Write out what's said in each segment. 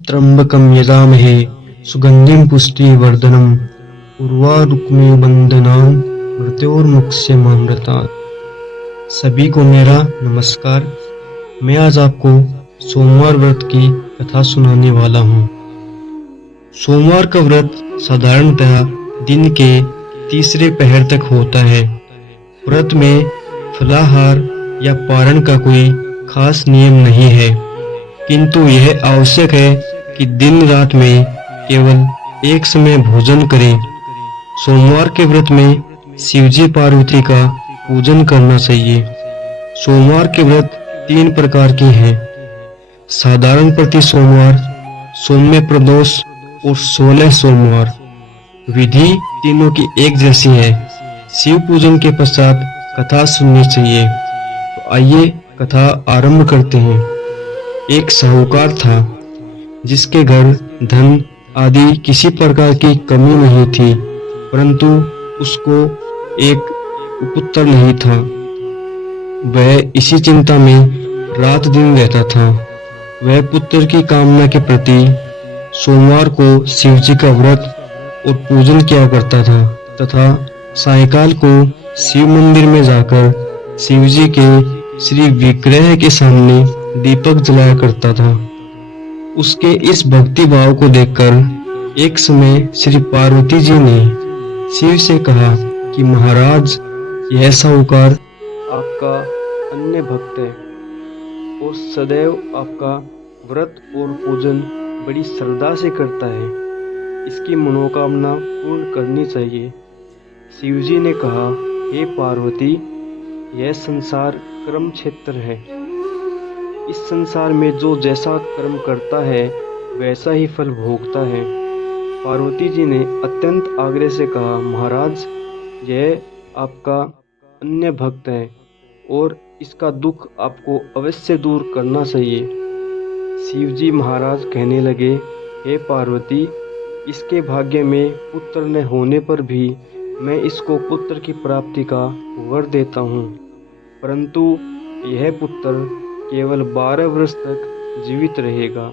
त्र्यंबकं यजामहे सुगंधिं पुष्टिवर्धनम् उर्वारुकमिव बन्धनान् मृत्योर्मुक्षयमामृतात्। सभी को मेरा नमस्कार। मैं आज आपको सोमवार व्रत की कथा सुनाने वाला हूँ। सोमवार का व्रत साधारणतः दिन के तीसरे पहर तक होता है। व्रत में फलाहार या पारण का कोई खास नियम नहीं है, किंतु यह आवश्यक है कि दिन रात में केवल एक समय भोजन करें। सोमवार के व्रत में शिवजी पार्वती का पूजन करना चाहिए। सोमवार के व्रत 3 प्रकार के हैं: साधारण प्रति सोमवार, सौम्य प्रदोष और 16 सोमवार। विधि तीनों की एक जैसी है। शिव पूजन के पश्चात कथा सुननी चाहिए। तो आइए कथा आरंभ करते हैं। एक साहूकार था जिसके घर धन आदि किसी प्रकार की कमी नहीं थी, परंतु उसको एक पुत्र नहीं था। वह इसी चिंता में रात दिन रहता था। वह पुत्र की कामना के प्रति सोमवार को शिवजी का व्रत और पूजन किया करता था तथा सायंकाल को शिव मंदिर में जाकर शिवजी के श्री विग्रह के सामने दीपक जलाया करता था। उसके इस भक्ति भाव को देखकर एक समय श्री पार्वती जी ने शिव से कहा कि महाराज, यह साहूकार आपका अन्य भक्त है और सदैव आपका व्रत और पूजन बड़ी श्रद्धा से करता है। इसकी मनोकामना पूर्ण करनी चाहिए। शिवजी ने कहा, हे पार्वती, यह संसार कर्म क्षेत्र है। इस संसार में जो जैसा कर्म करता है वैसा ही फल भोगता है। पार्वती जी ने अत्यंत आग्रह से कहा, महाराज, यह आपका अन्य भक्त है और इसका दुख आपको अवश्य दूर करना चाहिए। शिवजी महाराज कहने लगे, हे पार्वती, इसके भाग्य में पुत्र न होने पर भी मैं इसको पुत्र की प्राप्ति का वर देता हूँ, परंतु यह पुत्र केवल 12 वर्ष तक जीवित रहेगा।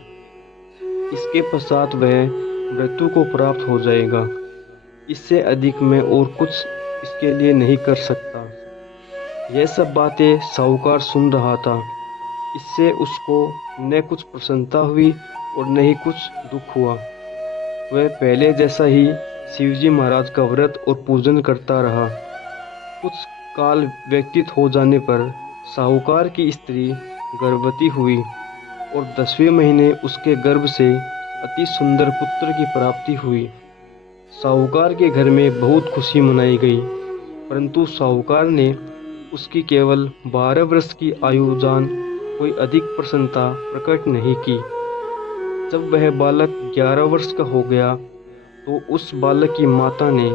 इसके पश्चात वह मृत्यु को प्राप्त हो जाएगा। इससे अधिक मैं और कुछ इसके लिए नहीं कर सकता। यह सब बातें साहूकार सुन रहा था। इससे उसको न कुछ प्रसन्नता हुई और न ही कुछ दुख हुआ। वह पहले जैसा ही शिवजी महाराज का व्रत और पूजन करता रहा। कुछ काल व्यतीत हो जाने पर साहूकार की स्त्री गर्भवती हुई और 10वें महीने उसके गर्भ से अति सुंदर पुत्र की प्राप्ति हुई। साहूकार के घर में बहुत खुशी मनाई गई, परंतु साहूकार ने उसकी केवल 12 वर्ष की आयु जान कोई अधिक प्रसन्नता प्रकट नहीं की। जब वह बालक 11 वर्ष का हो गया तो उस बालक की माता ने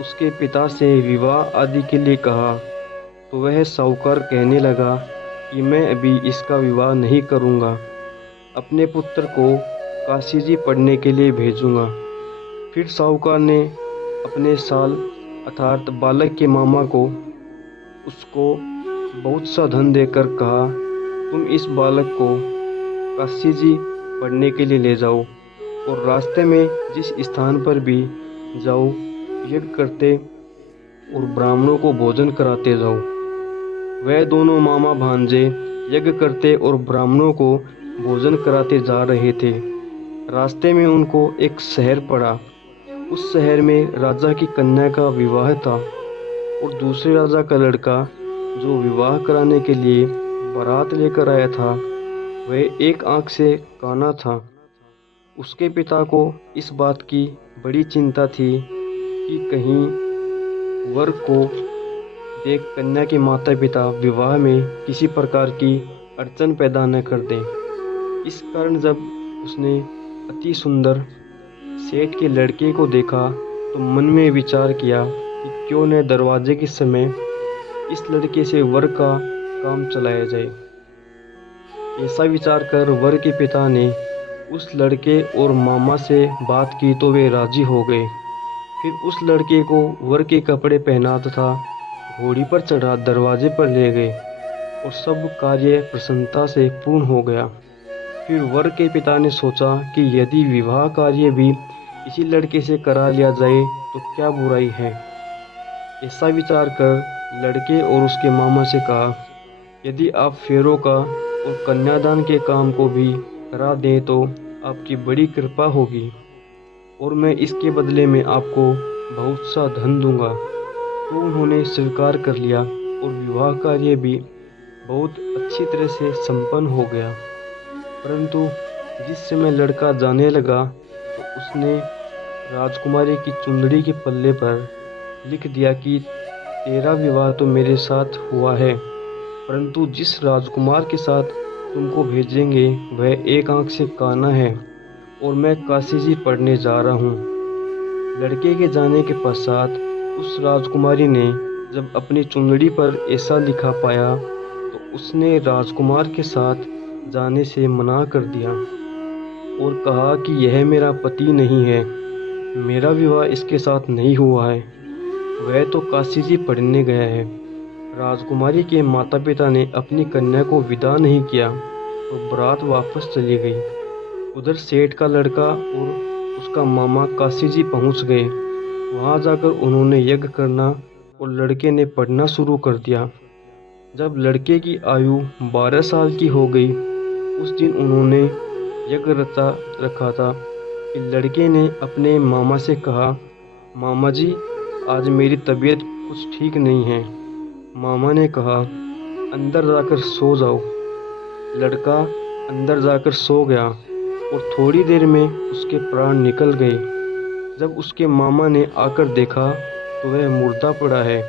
उसके पिता से विवाह आदि के लिए कहा, तो वह साहूकार कहने लगा कि मैं अभी इसका विवाह नहीं करूँगा, अपने पुत्र को काशी जी पढ़ने के लिए भेजूँगा। फिर साहूकार ने अपने साल अर्थात बालक के मामा को उसको बहुत सा धन देकर कहा, तुम इस बालक को काशी जी पढ़ने के लिए ले जाओ और रास्ते में जिस स्थान पर भी जाओ यज्ञ करते और ब्राह्मणों को भोजन कराते जाओ। वह दोनों मामा भांजे यज्ञ करते और ब्राह्मणों को भोजन कराते जा रहे थे। रास्ते में उनको एक शहर पड़ा। उस शहर में राजा की कन्या का विवाह था और दूसरे राजा का लड़का जो विवाह कराने के लिए बारात लेकर आया था, वह एक आंख से काना था। उसके पिता को इस बात की बड़ी चिंता थी कि कहीं वर को देख कन्या के माता पिता विवाह में किसी प्रकार की अड़चन पैदा न कर दें। इस कारण जब उसने अति सुंदर सेठ के लड़के को देखा तो मन में विचार किया कि क्यों न दरवाजे के समय इस लड़के से वर का काम चलाया जाए। ऐसा विचार कर वर के पिता ने उस लड़के और मामा से बात की तो वे राजी हो गए। फिर उस लड़के को वर के कपड़े पहना तथा घोड़ी पर चढ़ा दरवाजे पर ले गए और सब कार्य प्रसन्नता से पूर्ण हो गया। फिर वर के पिता ने सोचा कि यदि विवाह कार्य भी इसी लड़के से करा लिया जाए तो क्या बुराई है। ऐसा विचार कर लड़के और उसके मामा से कहा, यदि आप फेरों का और कन्यादान के काम को भी करा दें तो आपकी बड़ी कृपा होगी और मैं इसके बदले में आपको बहुत सा धन दूंगा। तो उन्होंने स्वीकार कर लिया और विवाह कार्य भी बहुत अच्छी तरह से संपन्न हो गया। परंतु जिस समय लड़का जाने लगा तो उसने राजकुमारी की चुंदड़ी के पल्ले पर लिख दिया कि तेरा विवाह तो मेरे साथ हुआ है, परंतु जिस राजकुमार के साथ तुमको भेजेंगे वह एक आंख से काना है और मैं काशी जी पढ़ने जा रहा हूँ। लड़के के जाने के पश्चात उस राजकुमारी ने जब अपनी चुंदड़ी पर ऐसा लिखा पाया तो उसने राजकुमार के साथ जाने से मना कर दिया और कहा कि यह मेरा पति नहीं है, मेरा विवाह इसके साथ नहीं हुआ है, वह तो काशी जी पढ़ने गया है। राजकुमारी के माता पिता ने अपनी कन्या को विदा नहीं किया तो बारात वापस चली गई। उधर सेठ का लड़का और उसका मामा काशी जी पहुंच गए। वहां जाकर उन्होंने यज्ञ करना और लड़के ने पढ़ना शुरू कर दिया। जब लड़के की आयु 12 साल की हो गई उस दिन उन्होंने यज्ञ रचा रखा था कि लड़के ने अपने मामा से कहा, मामा जी आज मेरी तबीयत कुछ ठीक नहीं है। मामा ने कहा, अंदर जाकर सो जाओ। लड़का अंदर जाकर सो गया और थोड़ी देर में उसके प्राण निकल गए। जब उसके मामा ने आकर देखा तो वह मुर्दा पड़ा है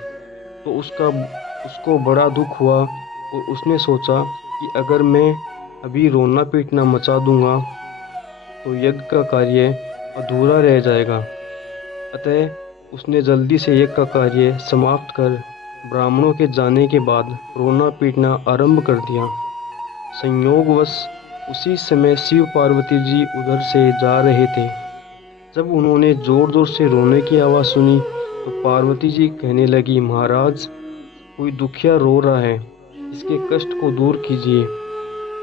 तो उसको बड़ा दुख हुआ और उसने सोचा कि अगर मैं अभी रोना पीटना मचा दूंगा तो यज्ञ का कार्य अधूरा रह जाएगा। अतः उसने जल्दी से यज्ञ का कार्य समाप्त कर ब्राह्मणों के जाने के बाद रोना पीटना आरंभ कर दिया। संयोगवश उसी समय शिव पार्वती जी उधर से जा रहे थे। जब उन्होंने जोर जोर से रोने की आवाज़ सुनी तो पार्वती जी कहने लगी, महाराज कोई दुखिया रो रहा है, इसके कष्ट को दूर कीजिए।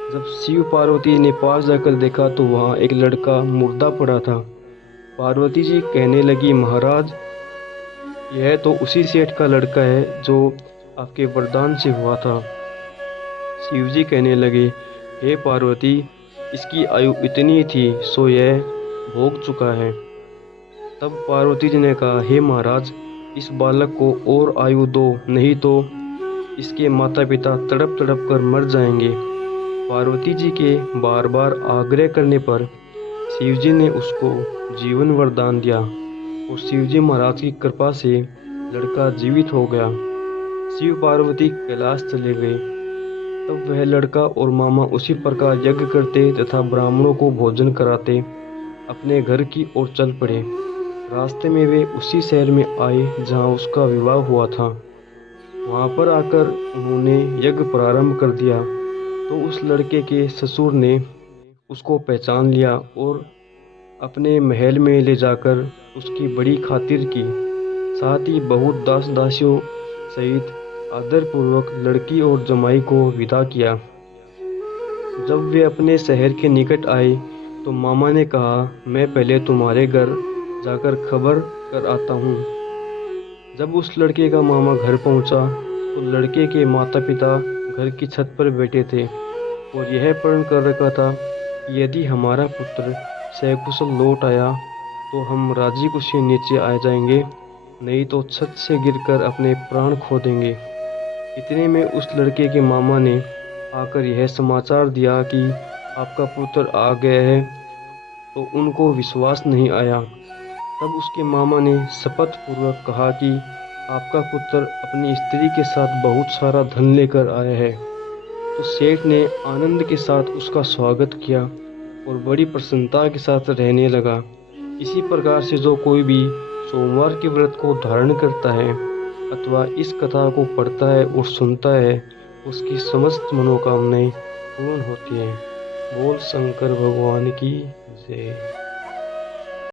जब शिव पार्वती ने पास जाकर देखा तो वहाँ एक लड़का मुर्दा पड़ा था। पार्वती जी कहने लगी, महाराज यह तो उसी सेठ का लड़का है जो आपके वरदान से हुआ था। शिव जी कहने लगे, हे पार्वती इसकी आयु इतनी थी सो यह भोग चुका है। तब पार्वती जी ने कहा, हे महाराज इस बालक को और आयु दो, नहीं तो इसके माता पिता तड़प तड़प कर मर जाएंगे। पार्वती जी के बार बार आग्रह करने पर शिव जी ने उसको जीवन वरदान दिया और शिव जी महाराज की कृपा से लड़का जीवित हो गया। शिव पार्वती कैलाश चले गए। तब वह लड़का और मामा उसी प्रकार यज्ञ करते तथा ब्राह्मणों को भोजन कराते अपने घर की ओर चल पड़े। रास्ते में वे उसी शहर में आए जहाँ उसका विवाह हुआ था। वहाँ पर आकर उन्होंने यज्ञ प्रारंभ कर दिया तो उस लड़के के ससुर ने उसको पहचान लिया और अपने महल में ले जाकर उसकी बड़ी खातिर की। साथ ही बहुत दास दासियों सहित आदरपूर्वक लड़की और जमाई को विदा किया। जब वे अपने शहर के निकट आए तो मामा ने कहा, मैं पहले तुम्हारे घर जाकर खबर कर आता हूँ। जब उस लड़के का मामा घर पहुँचा तो लड़के के माता पिता घर की छत पर बैठे थे और यह प्रण कर रखा था कि यदि हमारा पुत्र सकुशल लौट आया तो हम राजी खुशी नीचे आ जाएंगे, नहीं तो छत से गिरकर अपने प्राण खो देंगे। इतने में उस लड़के के मामा ने आकर यह समाचार दिया कि आपका पुत्र आ गया है, तो उनको विश्वास नहीं आया। तब उसके मामा ने शपथ पूर्वक कहा कि आपका पुत्र अपनी स्त्री के साथ बहुत सारा धन लेकर आया है। तो सेठ ने आनंद के साथ उसका स्वागत किया और बड़ी प्रसन्नता के साथ रहने लगा। इसी प्रकार से जो कोई भी सोमवार के व्रत को धारण करता है अथवा इस कथा को पढ़ता है और सुनता है उसकी समस्त मनोकामनाएं पूर्ण होती हैं। बोल शंकर भगवान की जय।